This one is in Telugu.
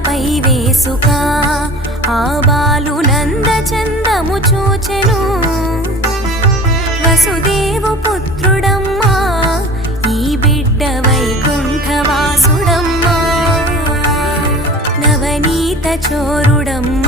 తలపై వేసుక ఆ బాలు నందచందము చూచెను. వసుదేవు పుత్రుడమ్మా ఈ బిడ్డ వైకుంఠవాసుడమ్మా, నవనీత చోరుడమ్మా